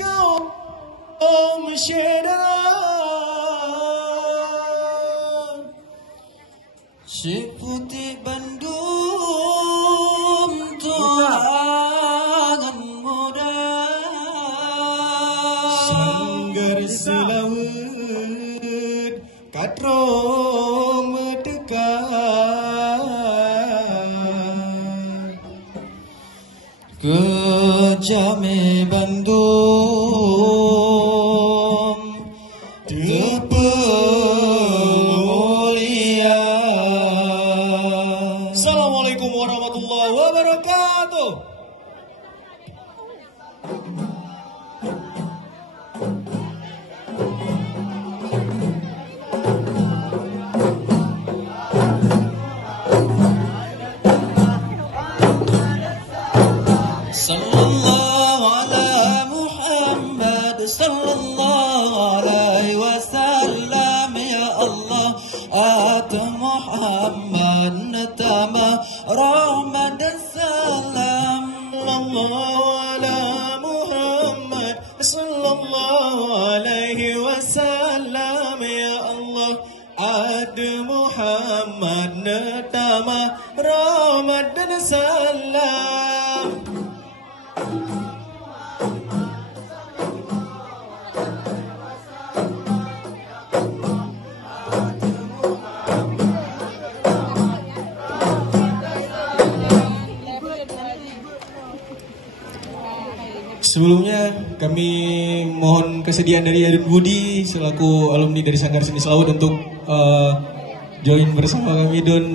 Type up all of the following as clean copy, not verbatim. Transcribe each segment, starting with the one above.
kaum syedara Seperti Bandung Tuangan muda Sanggar selawat Katrong mendekat Kejame Bandung Terpemulia. Assalamualaikum warahmatullahi wabarakatuh. Sallallahu ala Muhammad sallallahu alaihi wasallam ya Allah at Muhammad natama rahmat dan salam sallallahu ala Muhammad sallallahu alaihi wasallam ya Allah at Muhammad natama rahmat dan salam. Sebelumnya kami mohon kesediaan dari Adun Budi selaku alumni dari Sanggar Seni Selawat untuk join bersama kami, Dun.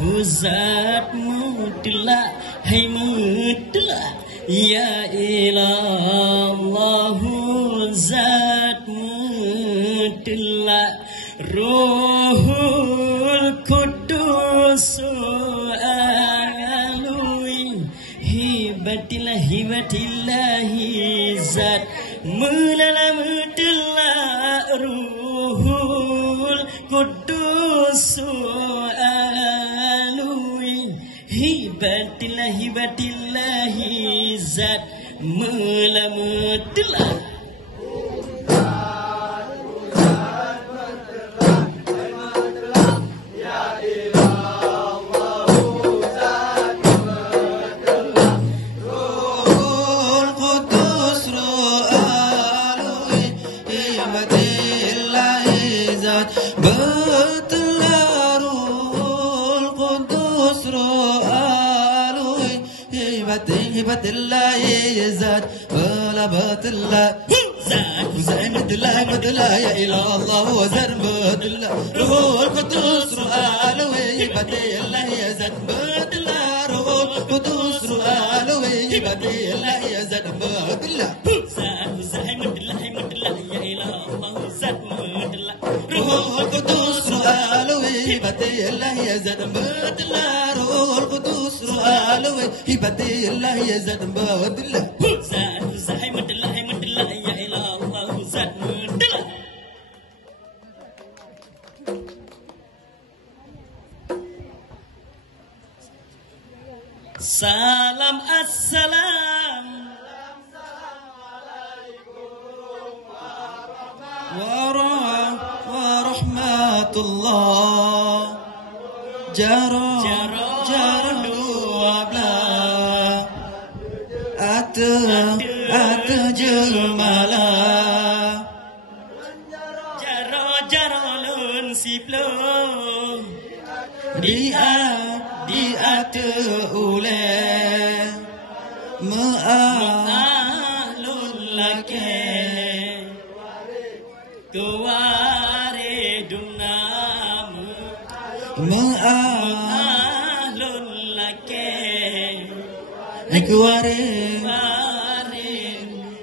Huzat mutla hai mutla ya ilallah huzat mutla ruhul kudus alui hibatillahi zat mulala mutla ruhul kudus hibatillahi zat mulamutlah. Hibatillahi zat wala batillah zat zahmatillah madla ya ilallah wa zarmatillah ruhul qudus ru'alawi hibatillahi zat badla ruhul qudus ru'alawi hibatillahi zat badla zat zahmatillah madla ya ilallah zat madla ruhul qudus ru'alawi hibatillahi zat badla ruhul qudus ru'alawi hibatillahi zat badla zat zahmatillah madla ya ilallah zat madla Salam assalam warahmatullah. Jaro dua belah ate jemala. Jaro lun siplo Di ate ule Alun lake Tuare dunamu Alun lake Kemarin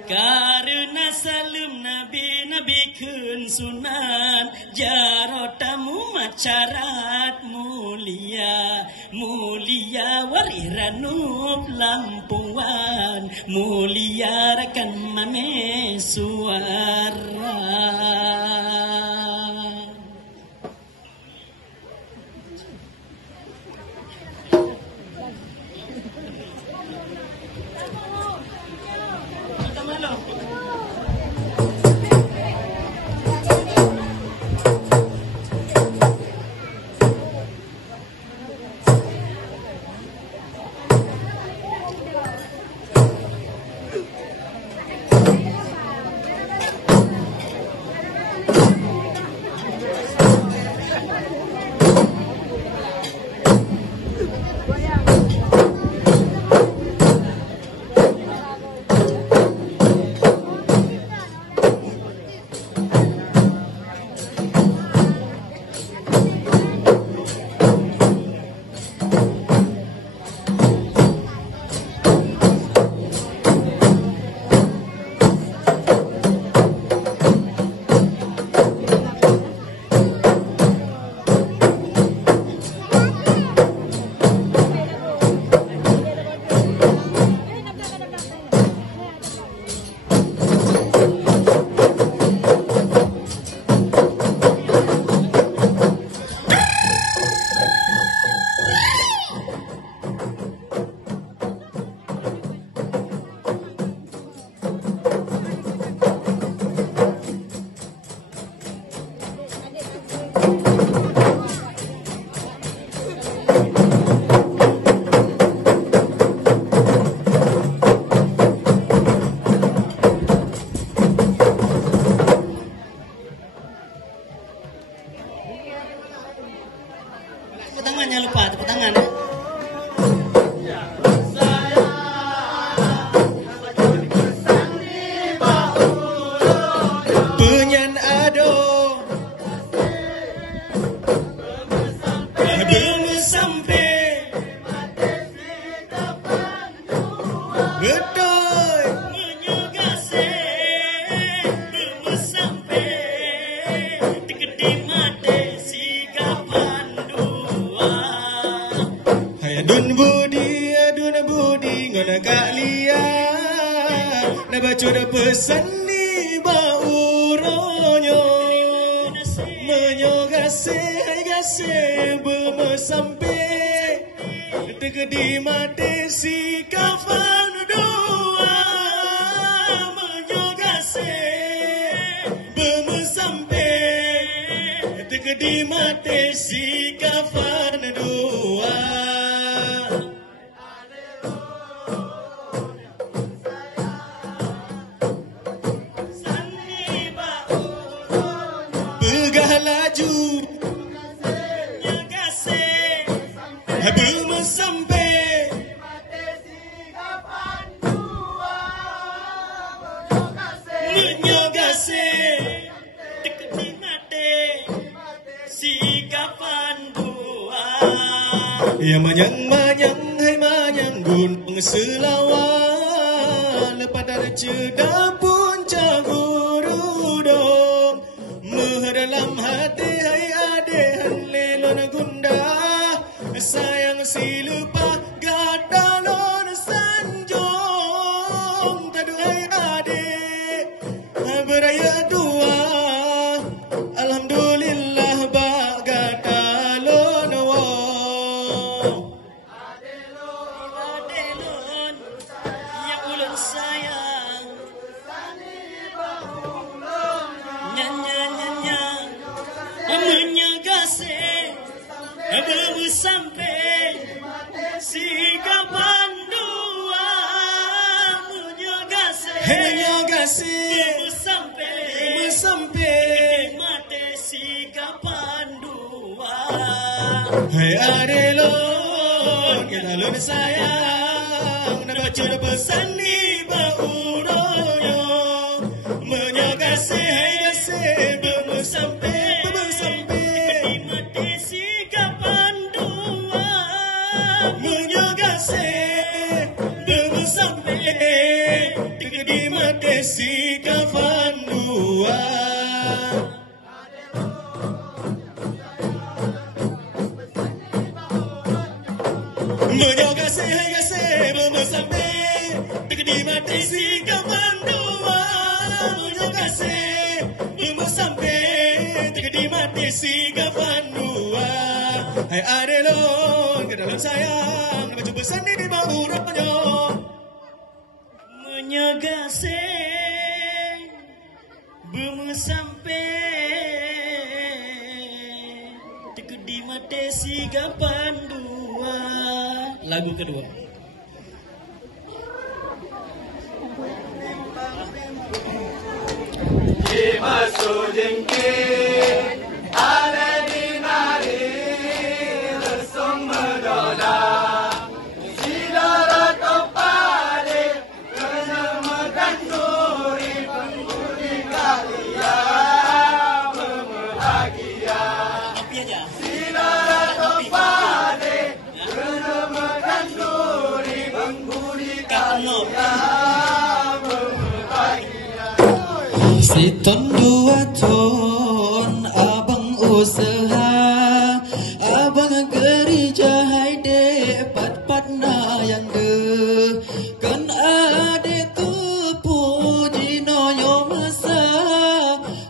karena salam Nabi kun sunan jarotamu macarat mulia wariranub lampuan mulia rakan mame suara. Tangannya lupa, tepuk tangan ya. penyan ado Sampai betul menyugase sampai tegedi mate sigapan dua. adun budi ngona kalian na baca da pesan ni bauronyo menyogase bermesampe tegedi mate si kafan dua menyogase bermesampe tegedi mate si kafan dua. Begah laju belum sampai Menyogase tegedi mate sigapan dua. ya manyang hai manyang gunung selawan lepas dari cedap puncak gurudong dalam hati hai ade lelon gundah sayang si lupa gadalon sanjong tadu hai ade beraya dua alhamdulillah ba gadalon wo Hai adelon kita lun sayang nak baca pesan ni bauroyo menyokase gase bersampai di mati si kapan dua menyokase bersampai di mati si kapan dua. Menyokase hai gase bersampai di mati si kapan dua menyokase bersampai di mati si kapan dua. Hai adelon ke dalam sayang nak baca pesan ni di bau rohnya menyogase bersampai di mati si kapan dua. Lagu kedua. Masuk jengking ada di nari lesung medola sidara topade kena makan duri penghuni kalia berbahagia Api aja. sidara topade kena makan duri penghuni kalia si ton dua ton abang usaha abang kerja haide pat na yang de kan ade tu puji noyo masa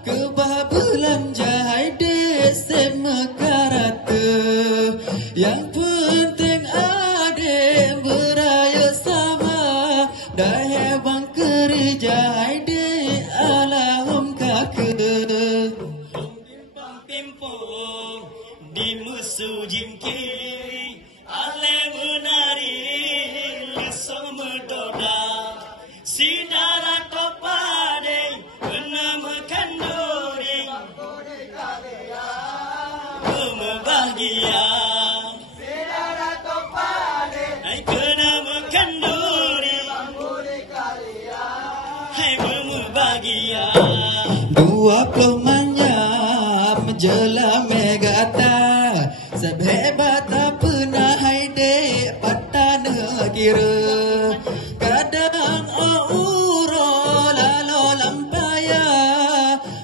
kebabelan haide semekarate yang penting ade beraya sama dah hebang kerja haide Pimpong di musuh jingki ale menari lesong medoda sidara topade kena makan duri berbahagia sidara topade hai kena makan duri hai berbahagia 20 manyam jela megata sehebat pernah haide patana kira kadang uro lalo lampaya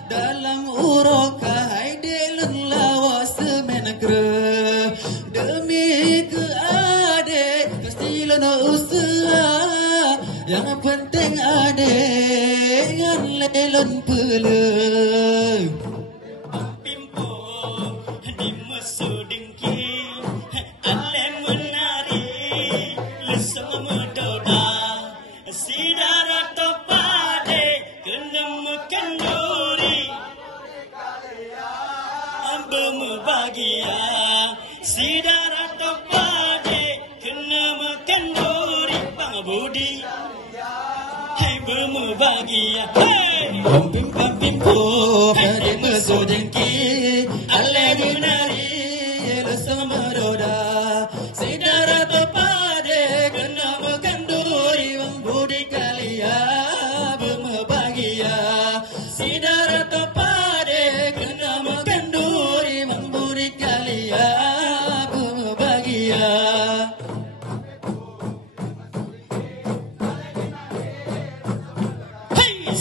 dalam uro ka haide lun lawas menegre demi ke ade pasti lun usaha yang penting ade ngan lelon peleng Pimpong di musuh dengki ale menari lesong medoda sidara topade kena makan duri berbahagia sidara topade kena makan duri bang budi hai berbahagia hai pimpong di musuh dengki ale menari lesong medoda sidara topade kena makan duri bang budi kalia berbahagia sidara topade kena makan duri bang budi kalia berbahagia.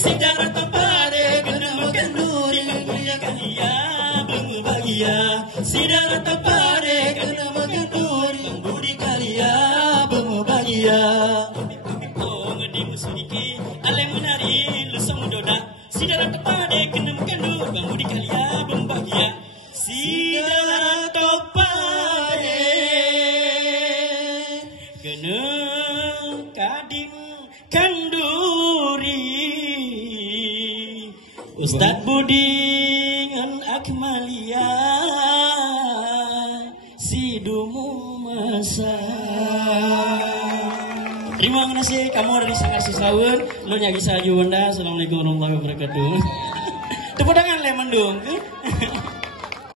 Sidara topade kena makan duri mulia kalia berbahagia sidara topade kena makan duri budi kalia berbahagia Pimpong di musuh diki ale menari lesong medoda sidara topade kena makan duri budi kalia berbahagia sidara topade kena kadim kanduri Ustaz Budi ngan Akmalia si dumu masa. Terima kasih kamu dari Sanggar Sisaweun, lo nyagi saju benda. Assalamualaikum warahmatullahi wabarakatuh. Tepuk tangan le mendung.